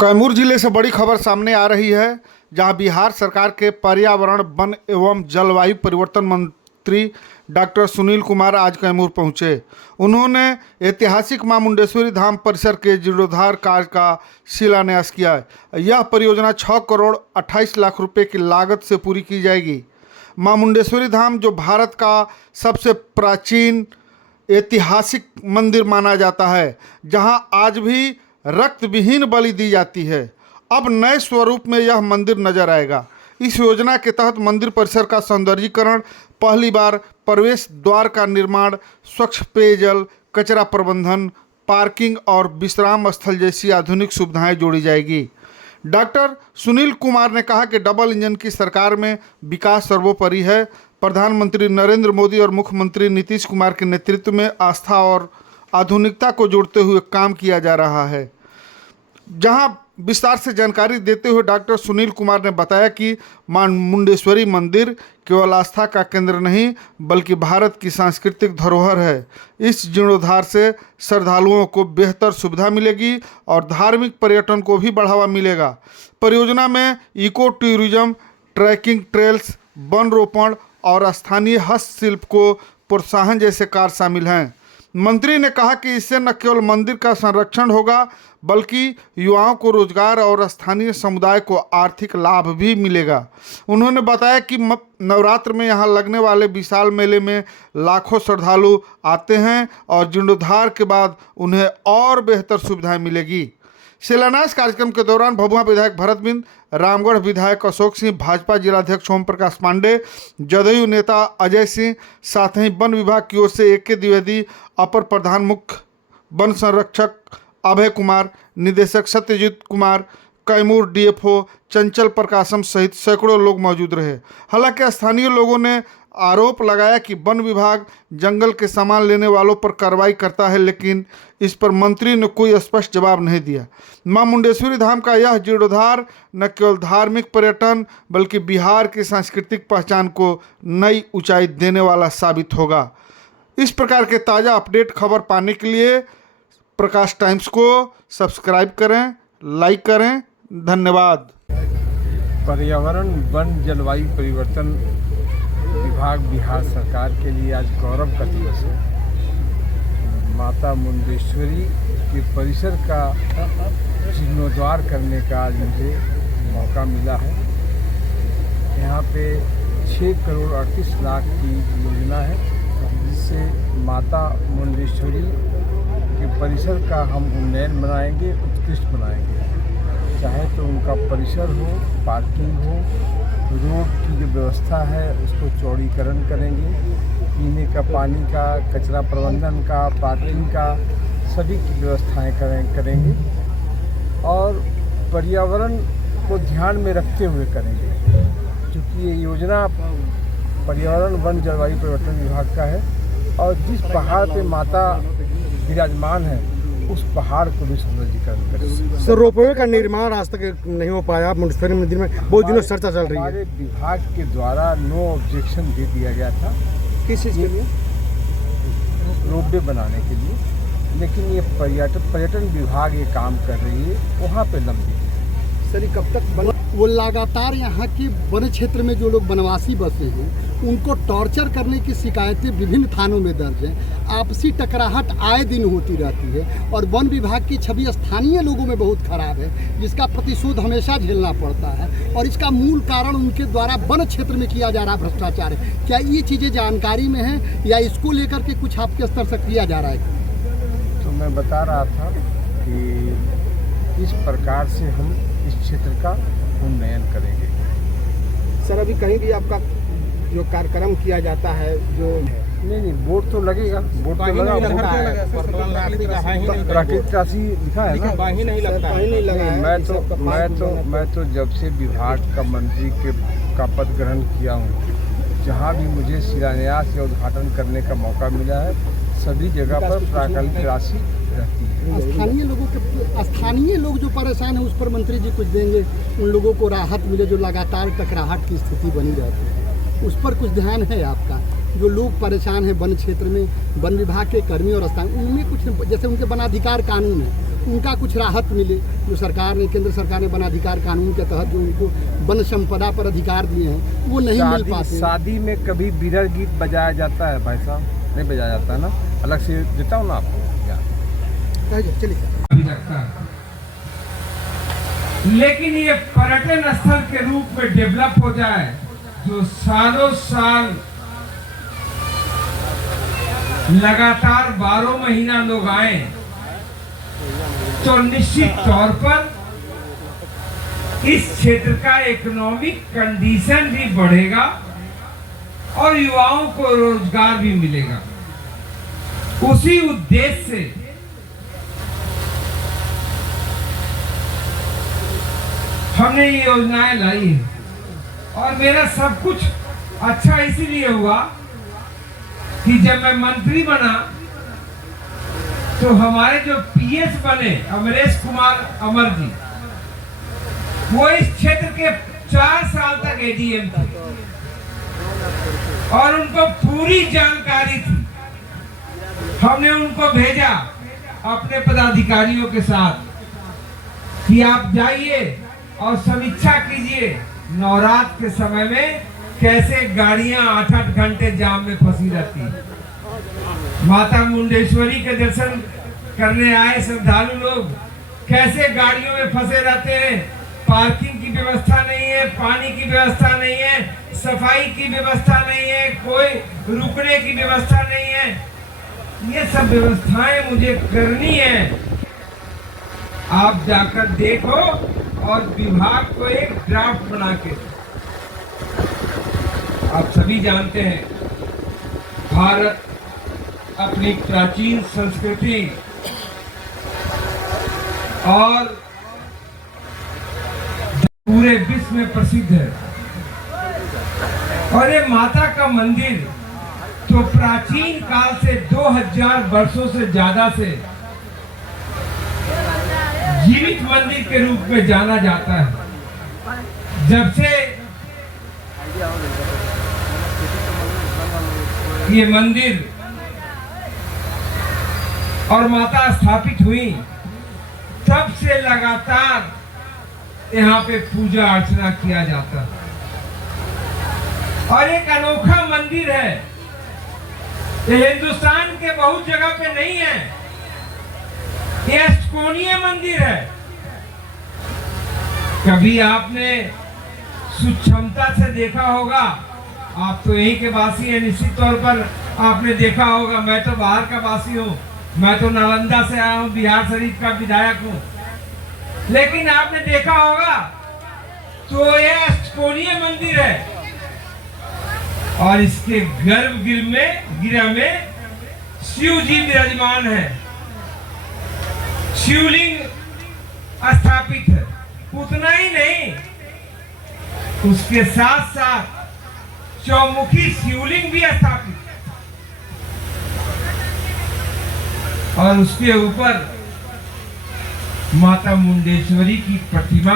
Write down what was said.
कैमूर जिले से बड़ी खबर सामने आ रही है, जहां बिहार सरकार के पर्यावरण, वन एवं जलवायु परिवर्तन मंत्री डॉक्टर सुनील कुमार आज कैमूर पहुंचे। उन्होंने ऐतिहासिक मां मुंडेश्वरी धाम परिसर के जीर्णोद्धार कार्य का शिलान्यास किया। यह परियोजना 6 करोड़ 28 लाख रुपए की लागत से पूरी की जाएगी। मां मुंडेश्वरी धाम, जो भारत का सबसे प्राचीन ऐतिहासिक मंदिर माना जाता है, जहां आज भी रक्त विहीन बलि दी जाती है, अब नए स्वरूप में यह मंदिर नजर आएगा। इस योजना के तहत मंदिर परिसर का सौंदर्यीकरण, पहली बार प्रवेश द्वार का निर्माण, स्वच्छ पेयजल, कचरा प्रबंधन, पार्किंग और विश्राम स्थल जैसी आधुनिक सुविधाएं जोड़ी जाएगी। डॉक्टर सुनील कुमार ने कहा कि डबल इंजन की सरकार में विकास सर्वोपरि है। प्रधानमंत्री नरेंद्र मोदी और मुख्यमंत्री नीतीश कुमार के नेतृत्व में आस्था और आधुनिकता को जोड़ते हुए काम किया जा रहा है। जहां विस्तार से जानकारी देते हुए डॉक्टर सुनील कुमार ने बताया कि मां मुंडेश्वरी मंदिर केवल आस्था का केंद्र नहीं, बल्कि भारत की सांस्कृतिक धरोहर है। इस जीर्णोद्धार से श्रद्धालुओं को बेहतर सुविधा मिलेगी और धार्मिक पर्यटन को भी बढ़ावा मिलेगा। परियोजना में इको टूरिज्म, ट्रैकिंग ट्रेल्स, वन रोपण और स्थानीय हस्तशिल्प को प्रोत्साहन जैसे कार्य शामिल हैं। मंत्री ने कहा कि इससे न केवल मंदिर का संरक्षण होगा, बल्कि युवाओं को रोजगार और स्थानीय समुदाय को आर्थिक लाभ भी मिलेगा। उन्होंने बताया कि नवरात्र में यहां लगने वाले विशाल मेले में लाखों श्रद्धालु आते हैं और जीर्णोद्धार के बाद उन्हें और बेहतर सुविधाएं मिलेगी। शिलान्यास कार्यक्रम के दौरान भभुआ विधायक भरत बिंद, रामगढ़ विधायक अशोक सिंह, भाजपा जिलाध्यक्ष ओम प्रकाश पांडे, जदयू नेता अजय सिंह, साथ ही वन विभाग की ओर से AK द्विवेदी, अपर प्रधान मुख्य वन संरक्षक अभय कुमार, निदेशक सत्यजीत कुमार, कैमूर DFO चंचल प्रकाशम सहित सैकड़ों लोग मौजूद रहे। हालांकि स्थानीय लोगों ने आरोप लगाया कि वन विभाग जंगल के सामान लेने वालों पर कार्रवाई करता है, लेकिन इस पर मंत्री ने कोई स्पष्ट जवाब नहीं दिया। मां मुंडेश्वरी धाम का यह जीर्णोद्धार न केवल धार्मिक पर्यटन, बल्कि बिहार की सांस्कृतिक पहचान को नई ऊंचाई देने वाला साबित होगा। इस प्रकार के ताज़ा अपडेट खबर पाने के लिए प्रकाश टाइम्स को सब्सक्राइब करें, लाइक करें। धन्यवाद। पर्यावरण, वन, जलवायु परिवर्तन विभाग बिहार सरकार के लिए आज गौरव का दिवस है। माता मुंडेश्वरी के परिसर का जीर्णोद्धार करने का आज मुझे मौका मिला है। यहाँ पे 6 करोड़ 38 लाख की योजना है, जिससे माता मुंडेश्वरी के परिसर का हम उन्नयन बनाएंगे, उत्कृष्ट बनाएंगे। चाहे तो उनका परिसर हो, पार्किंग हो, रोड की जो व्यवस्था है उसको चौड़ीकरण करेंगे, पीने का पानी का, कचरा प्रबंधन का, पार्किंग का, सभी की व्यवस्थाएं करेंगे और पर्यावरण को ध्यान में रखते हुए करेंगे, क्योंकि ये योजना पर्यावरण, वन, जलवायु परिवर्तन विभाग का है। और जिस पहाड़ पे माता विराजमान है उस पहाड़ को भी सौंदर्यीकरण करेंगे। सर, रोपवे का निर्माण आज तक नहीं हो पाया मुंडेश्वरी मंदिर में, बहुत दिनों से चर्चा चल रही है। हमारे विभाग के द्वारा नो ऑब्जेक्शन दे दिया गया था। किस चीज़ के लिए? रोपवे बनाने के लिए, लेकिन ये पर्यटन विभाग ये काम कर रही है, वहाँ पे लंबी है। सर, ये कब तक बन? वो लगातार यहाँ के वन क्षेत्र में जो लोग वनवासी बसे हैं उनको टॉर्चर करने की शिकायतें विभिन्न थानों में दर्ज हैं। आपसी टकराहट आए दिन होती रहती है और वन विभाग की छवि स्थानीय लोगों में बहुत खराब है, जिसका प्रतिशोध हमेशा झेलना पड़ता है। और इसका मूल कारण उनके द्वारा वन क्षेत्र में किया जा रहा भ्रष्टाचार है। क्या ये चीज़ें जानकारी में हैं या इसको लेकर के कुछ आपके स्तर से किया जा रहा है? तो मैं बता रहा था कि इस प्रकार से हम इस क्षेत्र का उन्नयन करेंगे। सर, अभी कहीं भी आपका जो कार्यक्रम किया जाता है जो नहीं, बोर्ड तो लगेगा, बोर्ड तो लगा, प्राकृतिक राशि लिखा है ना, कहीं नहीं लगता है। मैं तो जब से विभाग का मंत्री का पद ग्रहण किया हूँ, जहाँ भी मुझे शिलान्यास या उद्घाटन करने का मौका मिला है, सभी जगह पर प्राकृतिक राशि रहती है। स्थानीय लोग जो परेशान है उस पर मंत्री जी कुछ देंगे, उन लोगों को राहत मिले जो लगातार टकराहट की स्थिति बनी रहती है, उस पर कुछ ध्यान है आपका? जो लोग परेशान हैं वन क्षेत्र में, वन विभाग के कर्मी और स्थानीय, उनमें कुछ, जैसे उनके वनाधिकार कानून है उनका कुछ राहत मिले। जो सरकार ने, केंद्र सरकार ने वन अधिकार कानून के तहत जो उनको वन संपदा पर अधिकार दिए हैं वो नहीं मिल पाते। शादी में कभी बिरह गीत बजाया जाता है भाई साहब? नहीं बजाया जाता है ना, अलग से देता हूँ ना आपको। चलिए, लेकिन ये पर्यटन स्थल के रूप में डेवलप हो जाए, जो सालों साल लगातार 12 महीना लोग आए, तो निश्चित तौर पर इस क्षेत्र का इकोनॉमिक कंडीशन भी बढ़ेगा और युवाओं को रोजगार भी मिलेगा। उसी उद्देश्य से हमने ये योजनाएं लाई है। और मेरा सब कुछ अच्छा इसीलिए हुआ कि जब मैं मंत्री बना तो हमारे जो पीएस बने अमरेश कुमार अमर जी, वो इस क्षेत्र के 4 साल तक एडीएम थे और उनको पूरी जानकारी थी। हमने उनको भेजा अपने पदाधिकारियों के साथ कि आप जाइए और समीक्षा कीजिए नवरात्र के समय में कैसे गाड़ियां 8-8 घंटे जाम में फंसी रहती हैं। माता मुंडेश्वरी के दर्शन करने आए श्रद्धालु लोग कैसे गाड़ियों में फंसे रहते हैं। पार्किंग की व्यवस्था नहीं है, पानी की व्यवस्था नहीं है, सफाई की व्यवस्था नहीं है, कोई रुकने की व्यवस्था नहीं है। ये सब व्यवस्थाएं मुझे करनी है। आप जाकर देखो और विभाग को एक ड्राफ्ट बना के, आप सभी जानते हैं भारत अपनी प्राचीन संस्कृति और पूरे विश्व में प्रसिद्ध है। और ये माता का मंदिर तो प्राचीन काल से 2000 वर्षों से ज्यादा से जीवित मंदिर के रूप में जाना जाता है। जब से ये मंदिर और माता स्थापित हुई, तब से लगातार यहाँ पे पूजा अर्चना किया जाता है। और एक अनोखा मंदिर है, ये हिंदुस्तान के बहुत जगह पे नहीं है। ये अष्टकोणीय मंदिर है। कभी आपने सूक्ष्मता से देखा होगा, आप तो यहीं के वासी हैं, निश्चित तौर पर आपने देखा होगा। मैं तो बाहर का वासी हूँ, मैं तो नालंदा से आया हूँ, बिहार शरीफ का विधायक हूँ। लेकिन आपने देखा होगा तो यह अष्टकोणीय मंदिर है और इसके गर्भगृह में शिव जी विराजमान है, शिवलिंग स्थापित है। उतना ही नहीं, उसके साथ साथ चौमुखी शिवलिंग भी स्थापित और उसके ऊपर माता मुंडेश्वरी की प्रतिमा